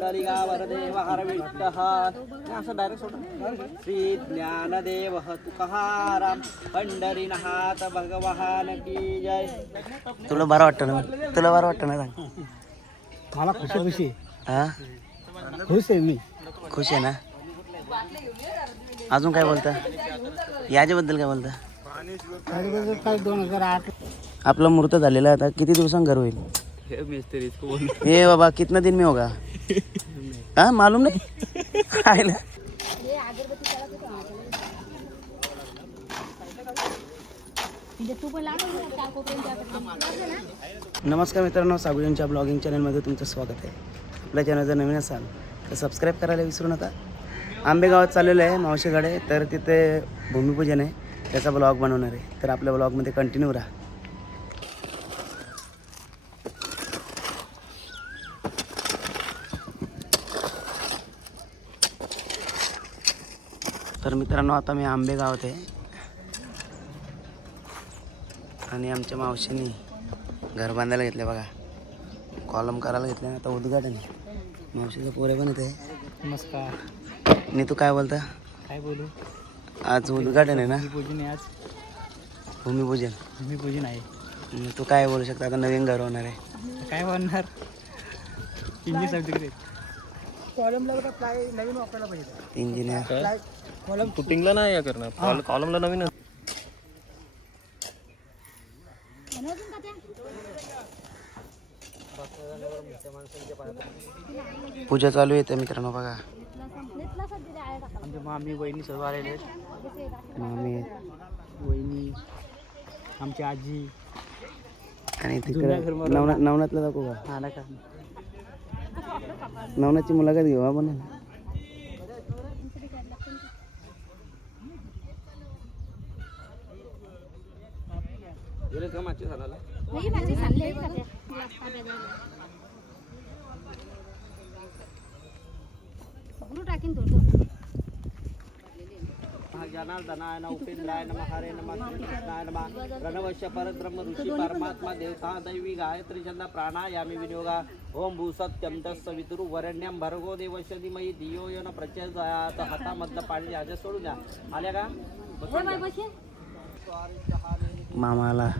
पुंडलिका वरदेव हरविष्ट असं डायरेक्ट सोड श्री ज्ञानदेव तुकाराम पंढरीनाथ भगवान की जय। तुला बरं वाटतं ना? तुला बरं वाटतं ना सांग? मला खुशी खुशी. हा? खुश आहे मी. खुश आहे ना? अजून काय बोलता? याच्याबद्दल काय बोलता? त्याच्याबद्दल काय दोन हजार आठ आपला मुहूर्त झालेला आता किती दिवसांनी घर होईल? हे बाबा कितना दिन में होगा? हाँ मालूम नहीं? आहे ना? नमस्कार मित्रांनो सागुयांच्या ब्लॉगिंग चॅनलमध्ये तुमचं स्वागत आहे. आपल्या चॅनल जर नवीन असाल तर सबस्क्राईब करायला विसरू नका. आंबेगावात चाललेलं आहे मावशीकडे तर तिथे भूमिपूजन आहे. त्याचा ब्लॉग बनवणार आहे. तर आपल्या ब्लॉगमध्ये कंटिन्यू राहा. तर मित्रांनो आता मी आंबे गावात आहे आणि आमच्या मावशीने घर बांधायला घेतलं बघा. कॉलम करायला घेतलं आणि आता उद्घाटन आहे. मावशीचं पोरे पण येते नमस्कार. नी तू काय बोलता? काय बोलू? आज उद्घाटन आहे ना? पूजन आहे आज. भूमिपूजन. भूमिपूजन आहे. तू काय बोलू शकता? आता नवीन घर होणार आहे. काय बनणार इंजिन सब्जेक्ट इंजिनियर कॉलम शूटिंगला नाही या करणार. कॉलमला नवीन पूजा चालू आहे तर मित्रांनो बघा. आमचे मामी वहिनी सर्व आलेले आहेत. मामी. वहिनी आमची आजी. आणि तिकडे नवनाथ नवनाथला दाखवू का हा नका. नवनाथची मुलाखत घेऊ आपण टाकीन थोडं जनार्दनाय नम उपेंद्राय नम हरे नम कृष्णाय नम. प्रणवश्य परब्रह्म ऋषी परमात्मा देवता दैवी गायत्री छंद प्राणायामी विनियोगा. ओम भू सत्यम तत्सवितुरु वरण्यम भर्गो देवस्य धीमहि धियो यो न प्रचोदयात हातामधलं पाणी आज सोडून द्या. आल्या का. मामाला.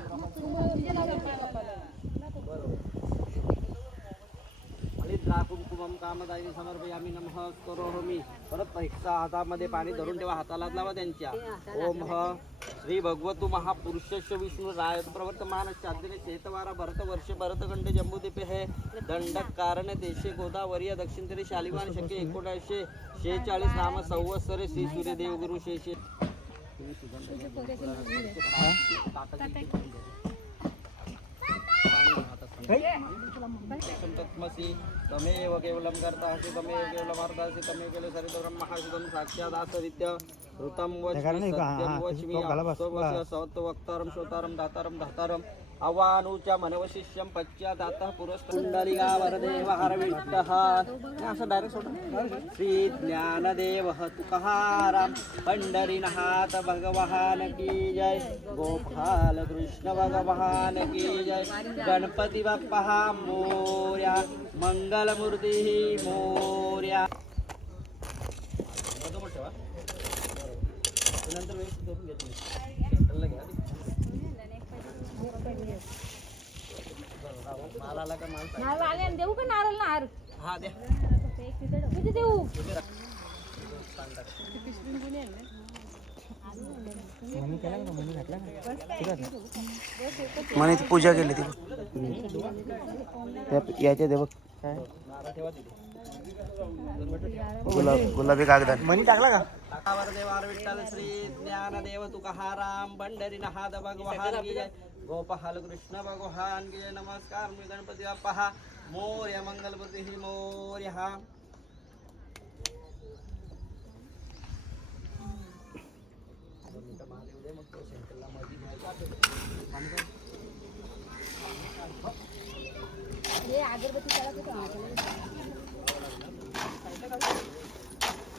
कामदायी समर्पयामी नमः. करोमी परत परीक्षा हातामध्ये पाणी धरून ठेवा हाताला लावा त्यांच्या. ओम ह. श्री भगवतु महापुरुष विष्णू राय. प्रवर्तमान शाद्री चेतवारा भरत वर्ष भरतखंड जम्बूदीपे हे. दंडक कारण देशे गोदावरी दक्षिण तरी शालिवान शक्य एकोणीसशे शेहेचाळीस नाम संवत्सरे श्री सूर्यदेव गुरु शेषे तत्मसि तमेव केवलं कर्तासि तमेव केवलं अर्धासि तमेव केवलं सरित ब्रह्मासिदं साक्षादासवित्य ऋतं वच्मि सत्यं वच्मि अप्सवस्य सवत्वक्तारं श्रोतारं दातारं धातारं. अवानुच्या मनवशिष्यं पश्चादातः पुरस्कुंडलिका वरदेव हरविष्टः। असं डायरेक्ट सोड. श्री ज्ञानदेव तुकाराम। पंढरीनाथ भगवान की जय। गोपाल कृष्ण भगवान की जय। गणपती बाप्पा मोर्या। मंगलमूर्ती मोर्या। नंतर व्यवस्थित करून घेतो मी. सेंटरला घ्या. आधी. माल आला का माल? नारळ आले आणि देऊ का नारळ नार? हा द्या. किती देऊ? म्हणे ती पूजा केली ती. त्या- याच्या दे बघ. गुलाब गुलाबी कागदात मनी टाकला का? वरदेवार विठ्ठल श्री ज्ञानदेव तुकाराम पंढरीनाथ भगवान की जय गोपाल कृष्ण भगवान की नमस्कार मी गणपती बाप्पा मोर्या मोर्या हा हे त्याला कुठं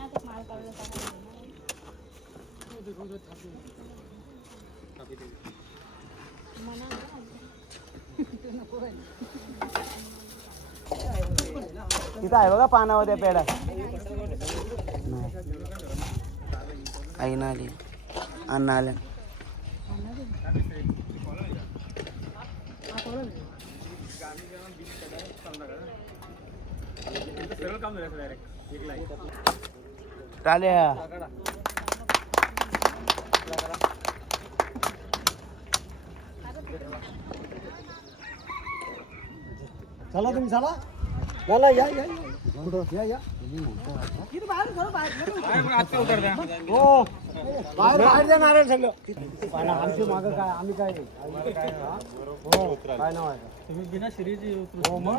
आता माल काढला टाकायला. म्हणा ना. तिथं आहे बघा पानावर त्या पेढा आई ना आली अण्णा आल्या टाल्या चला तुम्ही चला चला या या या. या हो. बाहेर बाहेर द्या नारायण सगळं. आणि आमची मागं काय? आम्ही काय काय हो. काय नाव आहे? तुम्ही बिना श्रीजी हो मग.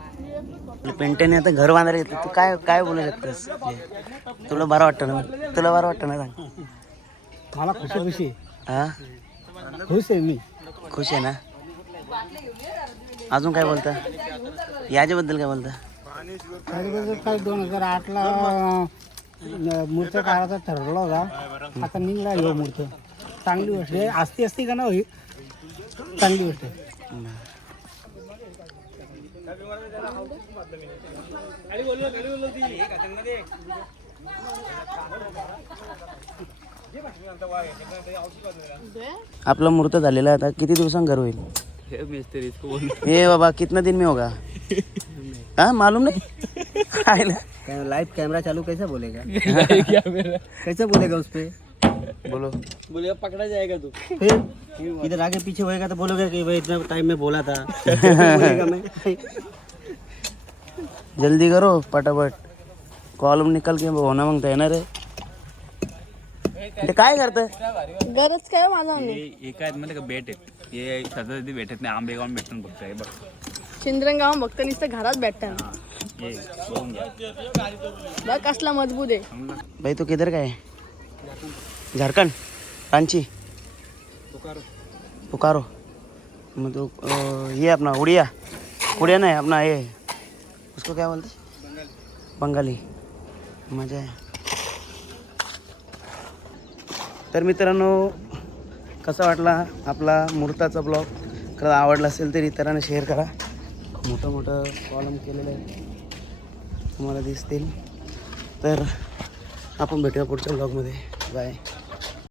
पेंट्याने आता घर बांधायला येतं. तू काय काय बोलू शकतोस? तुला बरं वाटतं ना? तुला बरं वाटतं ना सांग. मला खुशी खुशी. हा? खुश आहे मी. खुश आहे ना? अजून काय बोलता? याच्याबद्दल काय बोलता? त्याच्याबद्दल काय दोन हजार आठला मूर्त काढायचा ठरवला होता. आता निघला ह्यो मूर्त. चांगली गोष्ट आहे. असती असती का ना चांगली गोष्ट आहे. आपला मुहूर्त झालेला आता. किती दिवसांनी घर होईल? हे बाबा कितना दिन में होगा? हाँ मालूम नहीं? लाइव कैमरा चालू कैसे बोलेगा? कैसे बोलेगा उस पे बोलो. बोले पकड़ा जाएगा तू. फिर? इधर आगे पीछे होएगा तो बोलोगे कि भाई इतना टाइम में बोला था. बोलेगा मैं. जल्दी करो पटापट कॉलम निकल के होना मग येणार आहे ते काय करतंय गरज काय माझा हे हे काय आहेत माहिती का? बेट आहेत. हे सध्या तिथे भेटत नाही आंबेगाव भेटून बघतो हे बघ. चिंद्रंगाव बघतं नुसतं घरात भेटतं हे बघून घ्या. बघ कसला मजबूत आहे. भाई तू किधर का है झारखंड रांची. पुकारो. मग तो ये अपना उड़िया. उड़िया नहीं अपना ये. उसको क्या बोलते? बंगाली. मजा आहे. तर मित्रांनो कसा वाटला आपला मुहूर्ताचा ब्लॉग? खरं आवडला असेल तर इतरांना शेअर करा. मोठं मोठं कॉलम केलेलं आहे तुम्हाला दिसतील. तर आपण भेटूया पुढच्या ब्लॉगमध्ये बाय